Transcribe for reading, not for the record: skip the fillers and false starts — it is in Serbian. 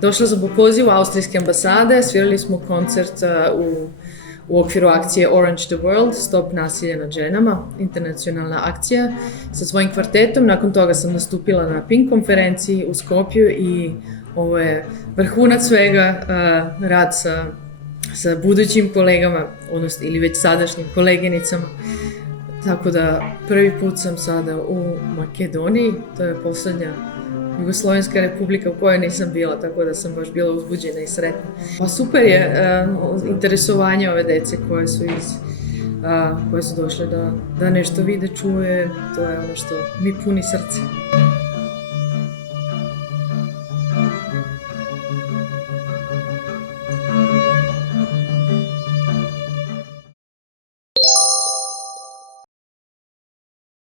došla sam po pozivu Austrijske ambasade, svirali smo koncert u okviru akcije Orange the World, Stop nasilje nad ženama, internacionalna akcija sa svojim kvartetom. Nakon toga sam nastupila na Pink konferenciji u Skopju i ovo je vrhunac svega, rad sa budućim kolegama, odnosno ili već sadašnjim koleginicama. Tako da prvi put sam sada u Makedoniji, to je posljednja Jugoslovenska republika u kojoj nisam bila, tako da sam baš bila uzbuđena i sretna. Pa super je interesovanje ove dece koje su došle da nešto vide, čuje, to je ono što mi puni srce.